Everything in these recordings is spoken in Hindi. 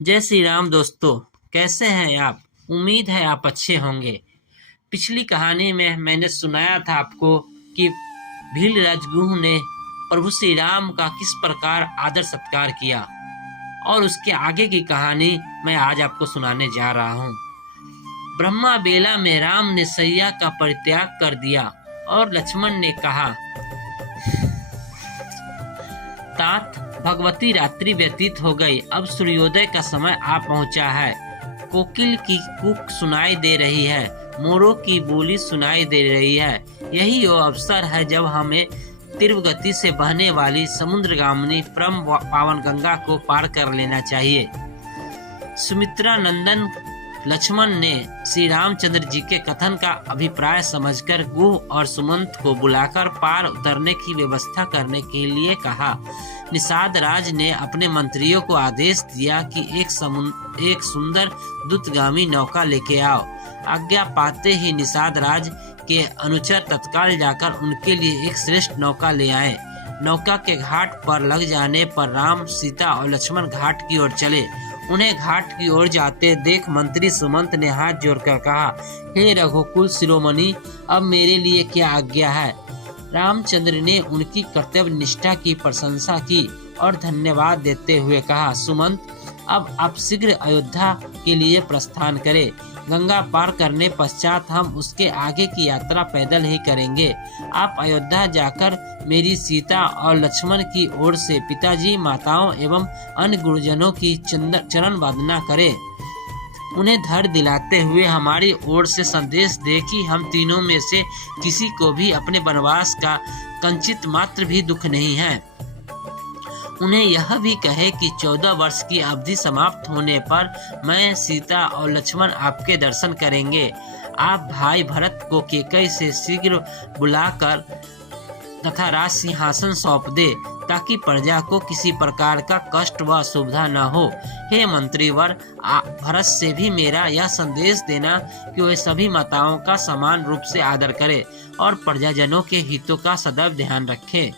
जय श्री राम दोस्तों, कैसे हैं आप। उम्मीद है आप अच्छे होंगे। पिछली कहानी में मैंने सुनाया था आपको कि भील राजगुह ने प्रभु श्री राम का किस प्रकार आदर सत्कार किया, और उसके आगे की कहानी मैं आज आपको सुनाने जा रहा हूँ। ब्रह्मा बेला में राम ने सैया का परित्याग कर दिया और लक्ष्मण ने कहा, तात भगवती रात्रि व्यतीत हो गई, अब सूर्योदय का समय आ पहुंचा है। कोकिल की कूक सुनाई दे रही है, मोरों की बोली सुनाई दे रही है। यही वो अवसर है जब हमें तीव्र गति से बहने वाली समुद्रगामिनी परम पावन गंगा को पार कर लेना चाहिए। सुमित्रा नंदन लक्ष्मण ने श्री रामचंद्र जी के कथन का अभिप्राय समझकर गुह और सुमंत को बुलाकर पार उतरने की व्यवस्था करने के लिए कहा। निषाद राज ने अपने मंत्रियों को आदेश दिया कि एक सुंदर द्रुतगामी नौका लेके आओ। आज्ञा पाते ही निषाद राज के अनुचर तत्काल जाकर उनके लिए एक श्रेष्ठ नौका ले आए। नौका के घाट पर लग जाने पर राम, सीता और लक्ष्मण घाट की ओर चले। उन्हें घाट की ओर जाते देख मंत्री सुमंत ने हाथ जोड़कर कहा, हे रघुकुल शिरोमणि, अब मेरे लिए क्या आज्ञा है। रामचंद्र ने उनकी कर्तव्य निष्ठा की प्रशंसा की और धन्यवाद देते हुए कहा, सुमंत, अब आप शीघ्र अयोध्या के लिए प्रस्थान करें। गंगा पार करने पश्चात हम उसके आगे की यात्रा पैदल ही करेंगे। आप अयोध्या जाकर मेरी सीता और लक्ष्मण की ओर से पिताजी, माताओं एवं अन्य गुरुजनों की चरण वंदना करें। उन्हें धैर्य दिलाते हुए हमारी ओर से संदेश दे कि हम तीनों में से किसी को भी अपने वनवास का कंचित मात्र भी दुख नहीं है। उन्हें यह भी कहे कि 14 वर्ष की अवधि समाप्त होने पर मैं, सीता और लक्ष्मण आपके दर्शन करेंगे। आप भाई भरत को कैकेयी से शीघ्र बुलाकर तथा राज सिंहासन सौंप दे, ताकि प्रजा को किसी प्रकार का कष्ट व असुविधा न हो। हे मंत्रीवर, भरत से भी मेरा यह संदेश देना कि वे सभी माताओं का समान रूप से आदर करे और प्रजाजनों के हितों का सदैव ध्यान रखे।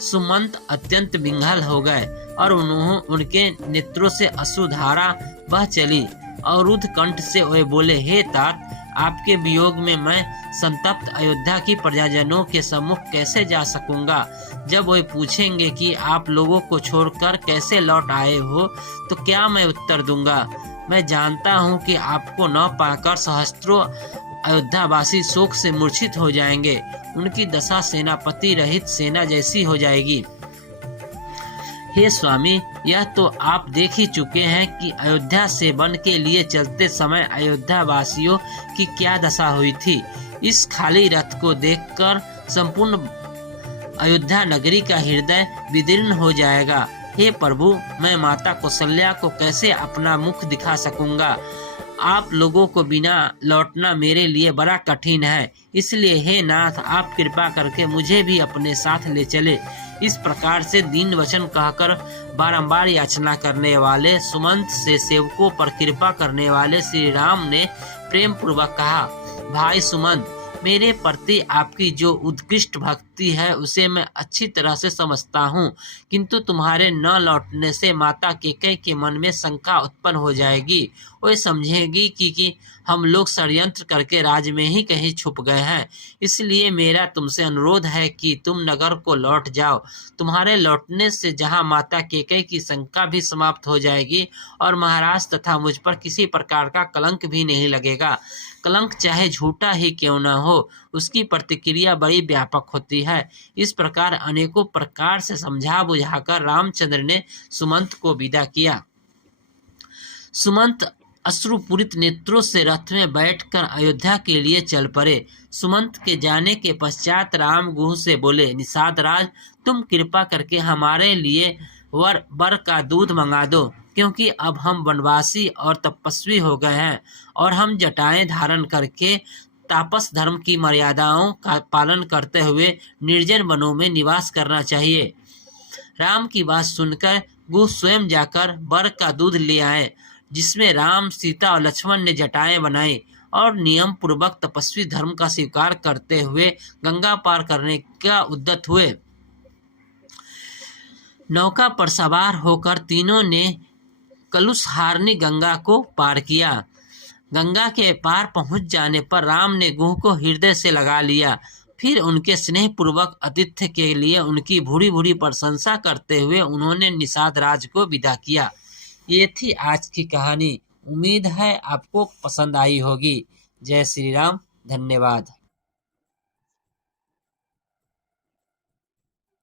सुमंत अत्यंत विंघल हो गए और उनके नेत्रों से अश्रुधारा बह चली। अवरुद्ध कंठ से वे बोले, हे तात, आपके वियोग में मैं संतप्त अयोध्या की प्रजाजनों के सम्मुख कैसे जा सकूंगा। जब वे पूछेंगे कि आप लोगों को छोड़कर कैसे लौट आए हो, तो क्या मैं उत्तर दूंगा। मैं जानता हूं कि आपको न पाकर सहस्त्रों अयोध्यावासी शोक से मूर्छित हो जाएंगे। उनकी दशा सेनापति रहित सेना जैसी हो जाएगी। हे स्वामी, यह तो आप देख ही चुके हैं कि अयोध्या से वन के लिए चलते समय अयोध्या वासियों की क्या दशा हुई थी। इस खाली रथ को देखकर संपूर्ण अयोध्या नगरी का हृदय विदीर्ण हो जाएगा। हे प्रभु, मैं माता कौशल्या को कैसे अपना मुख दिखा सकूंगा। आप लोगों को बिना लौटना मेरे लिए बड़ा कठिन है। इसलिए हे नाथ, आप कृपा करके मुझे भी अपने साथ ले चले। इस प्रकार से दीन वचन कहकर बारंबार याचना करने वाले सुमंत से सेवकों पर कृपा करने वाले श्री राम ने प्रेम पूर्वक कहा, भाई सुमंत, मेरे प्रति आपकी जो उत्कृष्ट भक्ति है उसे मैं अच्छी तरह से समझता हूँ, किंतु तुम्हारे न लौटने से माता कैकेयी के मन में शंका उत्पन्न हो जाएगी। वो समझेगी कि हम लोग षड्यंत्र करके राज में ही कहीं छुप गए हैं। इसलिए मेरा तुमसे अनुरोध है कि तुम नगर को लौट जाओ। तुम्हारे लौटने से जहाँ माता कैकेयी की शंका भी समाप्त हो जाएगी और महाराज तथा मुझ पर किसी प्रकार का कलंक भी नहीं लगेगा। कलंक चाहे झूठा ही क्यों न हो, उसकी प्रतिक्रिया बड़ी व्यापक होती है। इस प्रकार अनेकों प्रकार से समझा बुझाकर रामचंद्र ने सुमंत को विदा किया। सुमंत अश्रुपूरित नेत्रों से रथ में बैठकर अयोध्या के लिए चल पड़े। सुमंत के जाने के पश्चात राम गुह से बोले, निषाद राज, तुम कृपा करके हमारे लिए वर का दूध मंगा दो, क्योंकि अब हम वनवासी और तपस्वी हो गए हैं और हम जटाएं धारण करके तापस धर्म की मर्यादाओं का पालन करते हुए निर्जन वनों में निवास करना चाहिए। राम की बात सुनकर गुह स्वयं जाकर वर का दूध ले आए, जिसमें राम, सीता और लक्ष्मण ने जटाएं बनाई और नियम पूर्वक तपस्वी धर्म का स्वीकार करते हुए गंगा पार करने का उद्यत हुए। नौका पर सवार होकर तीनों ने कलुषहारिणी गंगा को पार किया। गंगा के पार पहुंच जाने पर राम ने गुह को हृदय से लगा लिया। फिर उनके स्नेहपूर्वक आतिथ्य के लिए उनकी भूरी भूरी प्रशंसा करते हुए उन्होंने निषाद राज को विदा किया। ये थी आज की कहानी। उम्मीद है आपको पसंद आई होगी। जय श्री राम। धन्यवाद।